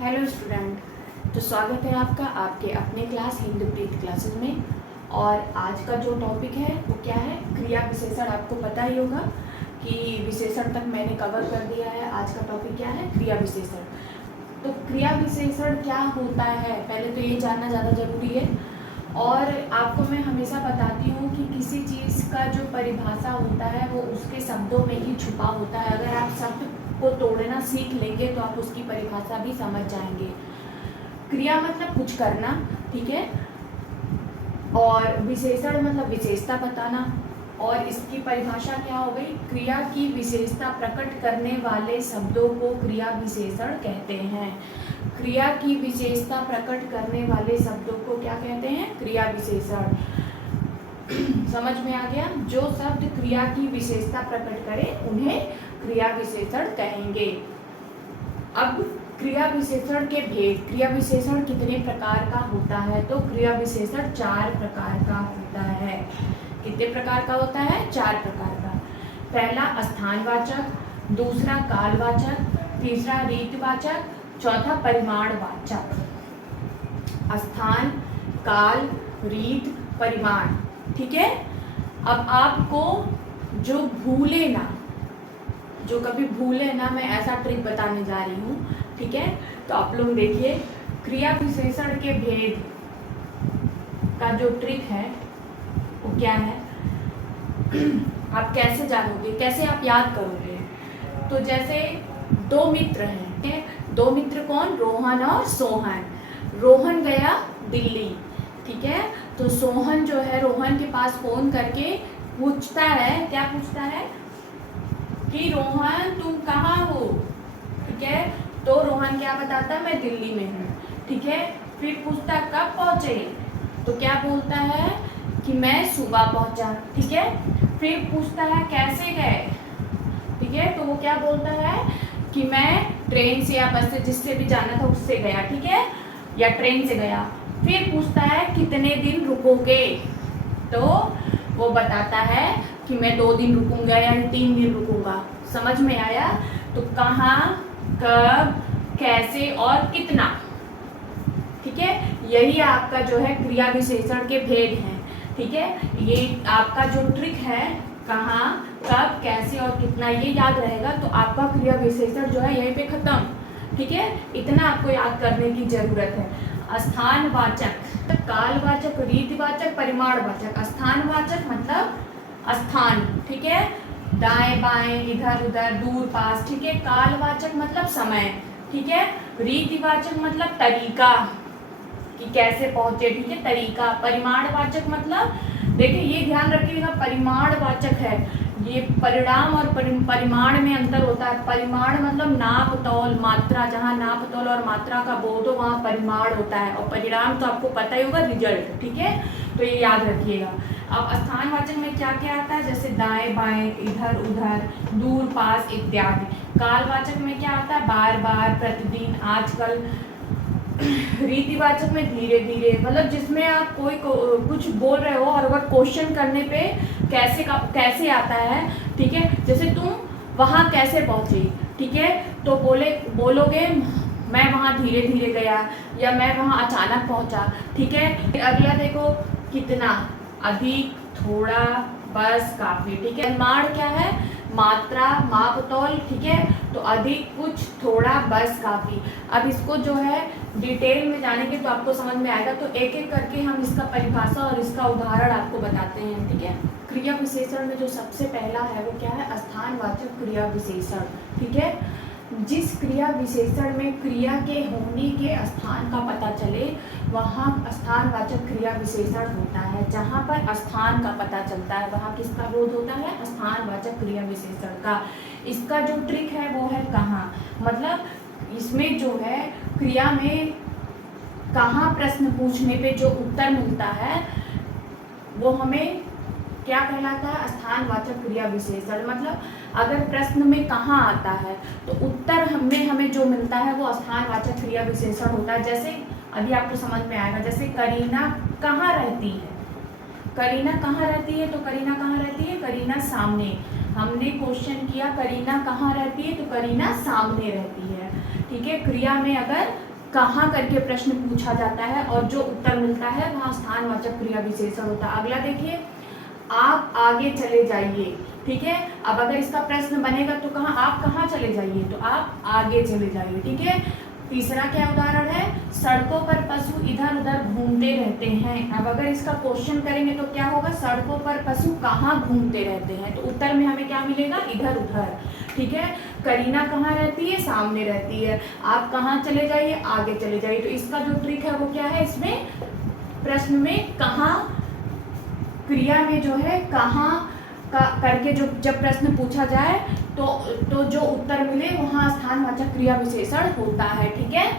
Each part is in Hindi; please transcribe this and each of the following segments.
हेलो स्टूडेंट, तो स्वागत है आपका आपके अपने क्लास हिंदूप्रीत क्लासेस में। और आज का जो टॉपिक है वो क्या है, क्रिया विशेषण। आपको पता ही होगा कि विशेषण तक मैंने कवर कर दिया है। आज का टॉपिक क्या है, क्रिया विशेषण। तो क्रिया विशेषण क्या होता है, पहले तो ये जानना ज़्यादा ज़रूरी है। और आपको मैं हमेशा बताती हूँ कि किसी चीज़ का जो परिभाषा होता है वो उसके शब्दों में ही छुपा होता है। अगर आप शब्द को तोड़ना सीख लेंगे तो आप उसकी परिभाषा भी समझ जाएंगे। क्रिया मतलब कुछ करना, ठीक है, और विशेषण मतलब विशेषता बताना। और इसकी परिभाषा क्या हो गई, क्रिया की विशेषता प्रकट करने वाले शब्दों को क्रिया विशेषण कहते हैं। क्रिया की विशेषता प्रकट करने वाले शब्दों को क्या कहते हैं, क्रिया विशेषण। समझ में आ गया, जो शब्द क्रिया की विशेषता प्रकट करे उन्हें क्रिया विशेषण कहेंगे। अब क्रिया विशेषण के भेद, क्रिया विशेषण कितने प्रकार का होता है, तो क्रिया विशेषण 4 प्रकार का होता है। कितने प्रकार का होता है, 4 प्रकार का। पहला स्थानवाचक, दूसरा कालवाचक, तीसरा रीतवाचक, चौथा परिमाणवाचक। स्थान, काल, रीत, परिमाण, ठीक है। अब आपको जो भूले ना, जो कभी भूले ना, मैं ऐसा ट्रिक बताने जा रही हूँ, ठीक है। तो आप लोग देखिए, क्रिया विशेषण के भेद का जो ट्रिक है वो क्या है, आप कैसे जानोगे, कैसे आप याद करोगे। तो जैसे 2 मित्र हैं, ठीक है। 2 मित्र कौन, रोहन और सोहन। रोहन गया दिल्ली, ठीक है। तो सोहन जो है रोहन के पास फोन करके पूछता है, क्या पूछता है कि रोहन तुम कहाँ हो, ठीक है। तो रोहन क्या बताता है, मैं दिल्ली में हूँ, ठीक है। फिर पूछता है कब पहुँचे, तो क्या बोलता है कि मैं सुबह पहुँचा, ठीक है। फिर पूछता है कैसे गए, ठीक है। तो वो क्या बोलता है कि मैं ट्रेन से या बस से, जिससे भी जाना था उससे गया, ठीक है, या ट्रेन से गया। फिर पूछता है कितने दिन रुकोगे, तो वो बताता है कि मैं 2 दिन रुकूंगा या 3 दिन रुकूंगा। समझ में आया। तो कहाँ, कब, कैसे और कितना, ठीक है। यही आपका जो है क्रिया विशेषण के भेद हैं, ठीक है। ये आपका जो ट्रिक है, कहाँ, कब, कैसे और कितना, ये याद रहेगा तो आपका क्रिया विशेषण जो है यहीं पे खत्म, ठीक है। इतना आपको याद करने की जरूरत है। स्थानवाचक, कालवाचक, रीतिवाचक, परिमाणवाचक। स्थानवाचक मतलब स्थान, ठीक है, दाएं बाएं, इधर उधर, दूर पास, ठीक है। कालवाचक मतलब समय, ठीक है। रीतिवाचक मतलब तरीका कि कैसे पहुंचे, ठीक है, तरीका। परिमाणवाचक मतलब, देखिए ये ध्यान रखिएगा, परिमाणवाचक है, ये परिणाम और परिमाण में अंतर होता है। परिमाण मतलब नाप तौल मात्रा, जहाँ नाप तौल और मात्रा का बोध हो वहाँ परिमाण होता है। और परिणाम तो आपको पता ही होगा, रिजल्ट, ठीक है। तो ये याद रखिएगा। अब स्थानवाचक में क्या क्या आता है, जैसे दाएं बाएं, इधर उधर, दूर पास इत्यादि। कालवाचक में क्या आता है, बार बार, प्रतिदिन, आजकल। रीतिवाचक में धीरे धीरे, मतलब जिसमें आप कोई कुछ बोल रहे हो और अगर क्वेश्चन करने पे कैसे आता है, ठीक है। जैसे तुम वहाँ कैसे पहुँचे, ठीक है, तो बोलोगे मैं वहाँ धीरे धीरे गया, या मैं वहाँ अचानक पहुँचा, ठीक है। अगला देखो, कितना, अधिक, थोड़ा, बस, काफी, ठीक है। परिमाण क्या है, मात्रा, माप तौल, ठीक है। तो अधिक, कुछ, थोड़ा, बस, काफी। अब इसको जो है डिटेल में जानेंगे तो आपको समझ में आएगा। तो एक एक करके हम इसका परिभाषा और इसका उदाहरण आपको बताते हैं, ठीक है। क्रिया विशेषण में जो सबसे पहला है वो क्या है, स्थानवाचक क्रिया विशेषण, ठीक है। जिस क्रिया विशेषण में क्रिया के होने के स्थान का पता चले वहाँ स्थानवाचक क्रिया विशेषण होता है। जहाँ पर स्थान का पता चलता है वहाँ किसका बोध होता है, स्थानवाचक क्रिया विशेषण का। इसका जो ट्रिक है वो है कहाँ, मतलब इसमें जो है क्रिया में कहाँ प्रश्न पूछने पे जो उत्तर मिलता है वो हमें क्या कहलाता है, स्थानवाचक क्रिया विशेषण। मतलब अगर प्रश्न में कहाँ आता है तो उत्तर हमें जो मिलता है वो स्थानवाचक क्रिया विशेषण होता है। जैसे अभी आपको समझ में आएगा, जैसे करीना कहाँ रहती है, करीना कहाँ रहती है, तो करीना कहाँ रहती है, करीना सामने। हमने क्वेश्चन किया करीना कहाँ रहती है, तो करीना सामने रहती है, ठीक है। क्रिया में अगर कहाँ करके प्रश्न पूछा जाता है और जो उत्तर मिलता है वहाँ स्थानवाचक क्रिया विशेषण होता है। अगला देखिए, आप आगे चले जाइए। ठीक है, अब अगर इसका प्रश्न बनेगा तो कहाँ, आप कहाँ चले जाइए, तो आप आगे चले जाइए। ठीक है, तीसरा क्या उदाहरण है, सड़कों पर पशु इधर उधर घूमते रहते हैं। अब अगर इसका क्वेश्चन करेंगे तो क्या होगा, सड़कों पर पशु कहाँ घूमते रहते हैं, तो उत्तर में हमें क्या मिलेगा, इधर उधर। ठीक है, करीना कहाँ रहती है, सामने रहती है। आप कहाँ चले जाइए, आगे चले जाइए। तो इसका जो ट्रिक है वो क्या है, इसमें प्रश्न में कहाँ क्रिया में जो है कहाँ का करके जो जब प्रश्न पूछा जाए तो जो उत्तर मिले वहाँ स्थानवाचक क्रिया विशेषण होता है। ठीक है,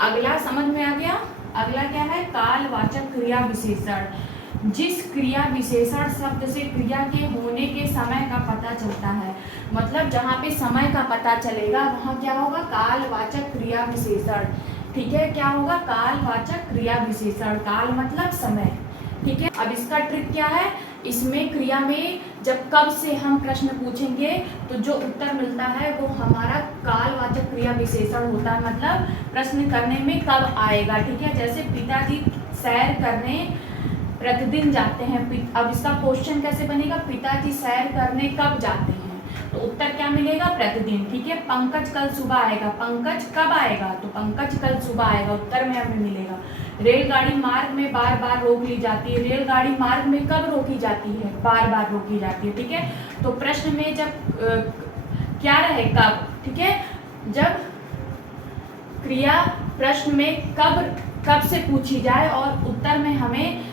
अगला समझ में आ गया। अगला क्या है, कालवाचक क्रिया विशेषण। जिस क्रिया विशेषण शब्द से क्रिया के होने के समय का पता चलता है, मतलब जहाँ पे समय का पता चलेगा वहाँ क्या होगा, कालवाचक क्रिया विशेषण। ठीक है, क्या होगा, कालवाचक क्रिया विशेषण। काल मतलब समय। ठीक है, अब इसका ट्रिक क्या है, इसमें क्रिया में जब कब से हम प्रश्न पूछेंगे तो जो उत्तर मिलता है वो हमारा कालवाचक क्रिया विशेषण होता है, मतलब प्रश्न करने में कब आएगा। ठीक है, जैसे पिताजी सैर करने प्रतिदिन जाते हैं। अब इसका क्वेश्चन कैसे बनेगा, पिताजी सैर करने कब जाते हैं, तो उत्तर क्या मिलेगा, प्रतिदिन। ठीक है, पंकज कल सुबह आएगा, पंकज कब आएगा, तो पंकज कल सुबह आएगा, उत्तर में हमें मिलेगा। रेलगाड़ी मार्ग में बार बार रोक ली जाती है, रेलगाड़ी मार्ग में कब रोकी जाती है, बार बार रोकी जाती है। ठीक है, तो प्रश्न में जब क्या रहे, कब। ठीक है, जब क्रिया प्रश्न में कब से पूछी जाए और उत्तर में हमें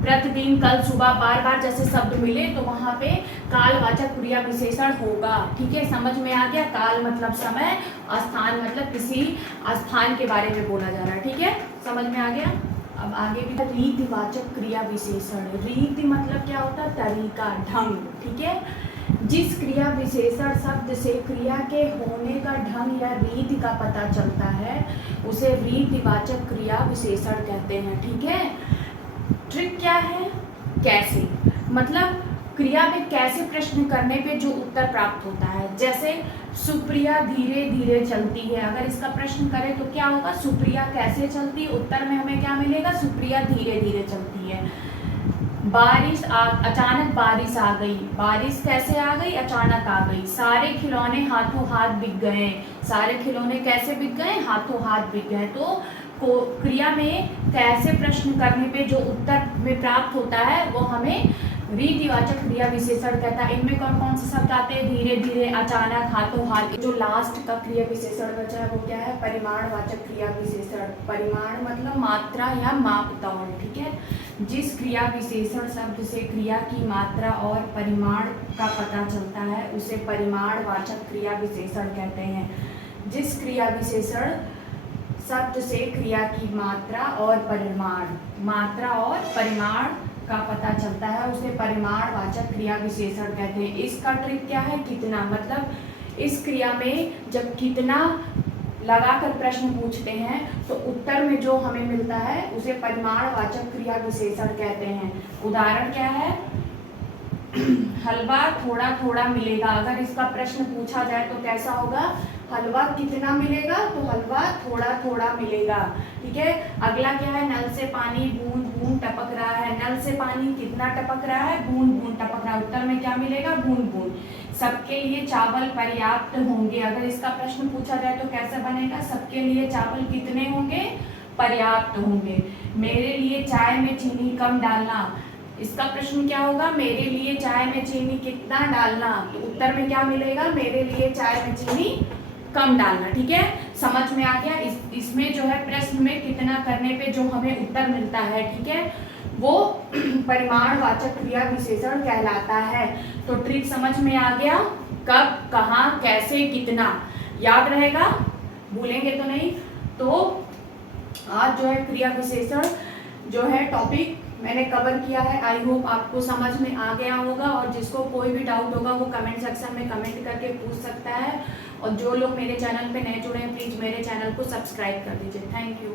प्रतिदिन, कल, सुबह, बार बार जैसे शब्द मिले तो वहां पे कालवाचक क्रिया विशेषण होगा। ठीक है, समझ में आ गया। काल मतलब समय, स्थान मतलब किसी स्थान के बारे में बोला जा रहा है। ठीक है, समझ में आ गया। अब आगे भी रीतिवाचक क्रिया विशेषण। रीति मतलब क्या होता है, तरीका, ढंग। ठीक है, जिस क्रिया विशेषण शब्द से क्रिया के होने का ढंग या रीति का पता चलता है उसे रीतिवाचक क्रिया विशेषण कहते हैं। ठीक है, ट्रिक क्या है, कैसे, मतलब क्रिया में कैसे प्रश्न करने पे जो उत्तर प्राप्त होता है। जैसे सुप्रिया धीरे धीरे चलती है, अगर इसका प्रश्न करें तो क्या होगा, सुप्रिया कैसे चलती है, उत्तर में हमें क्या मिलेगा, सुप्रिया धीरे धीरे चलती है। अचानक बारिश आ गई, बारिश कैसे आ गई, अचानक आ गई। सारे खिलौने हाथों हाथ बिक गए, सारे खिलौने कैसे बिक गए, हाथों हाथ बिक गए। तो क्रिया में कैसे प्रश्न करने पे जो उत्तर में प्राप्त होता है वो हमें रीतिवाचक क्रिया विशेषण कहता है। इनमें कौन कौन से शब्द आते हैं, धीरे धीरे, अचानक, हाथों हाथ। जो लास्ट का क्रिया विशेषण बचा है वो क्या है, परिमाणवाचक क्रिया विशेषण। परिमाण मतलब मात्रा या मापतौल। ठीक है, जिस क्रिया विशेषण शब्द से क्रिया की मात्रा और परिमाण का पता चलता है उसे परिमाणवाचक क्रिया विशेषण कहते हैं। जिस क्रिया विशेषण शब्द से क्रिया की मात्रा और परिमाण का पता चलता है उसे परिमाणवाचक क्रिया विशेषण कहते हैं। इसका ट्रिक क्या है, कितना, मतलब इस क्रिया में जब कितना लगाकर प्रश्न पूछते हैं तो उत्तर में जो हमें मिलता है उसे परिमाणवाचक क्रिया विशेषण कहते हैं। उदाहरण क्या है, हलवा थोड़ा थोड़ा मिलेगा। अगर इसका प्रश्न पूछा जाए तो कैसा होगा, हलवा कितना मिलेगा, तो हलवा थोड़ा थोड़ा मिलेगा। ठीक है, अगला क्या है, नल से पानी बूंद बूंद टपक रहा है। नल से पानी कितना टपक रहा है, बूंद बूंद टपक रहा है। उत्तर में क्या मिलेगा, बूंद बूंद। सबके लिए चावल पर्याप्त होंगे। अगर इसका प्रश्न पूछा जाए तो कैसे बनेगा, सबके लिए चावल कितने होंगे, पर्याप्त होंगे। मेरे लिए चाय में चीनी कम डालना। इसका प्रश्न क्या होगा, मेरे लिए चाय में चीनी कितना डालना, तो उत्तर में क्या मिलेगा, मेरे लिए चाय में चीनी कम डालना। ठीक है, समझ में आ गया। इसमें जो है प्रश्न में कितना करने पे जो हमें उत्तर मिलता है, ठीक है, वो परिमाणवाचक क्रिया विशेषण कहलाता है। तो ट्रिक समझ में आ गया, कब, कहाँ, कैसे, कितना, याद रहेगा, भूलेंगे तो नहीं। तो आज जो है क्रिया विशेषण जो है टॉपिक मैंने कवर किया है। आई होप आपको समझ में आ गया होगा, और जिसको कोई भी डाउट होगा वो कमेंट सेक्शन में कमेंट करके पूछ सकता है। और जो लोग मेरे चैनल पे नए जुड़े हैं प्लीज़ मेरे चैनल को सब्सक्राइब कर दीजिए। Thank you.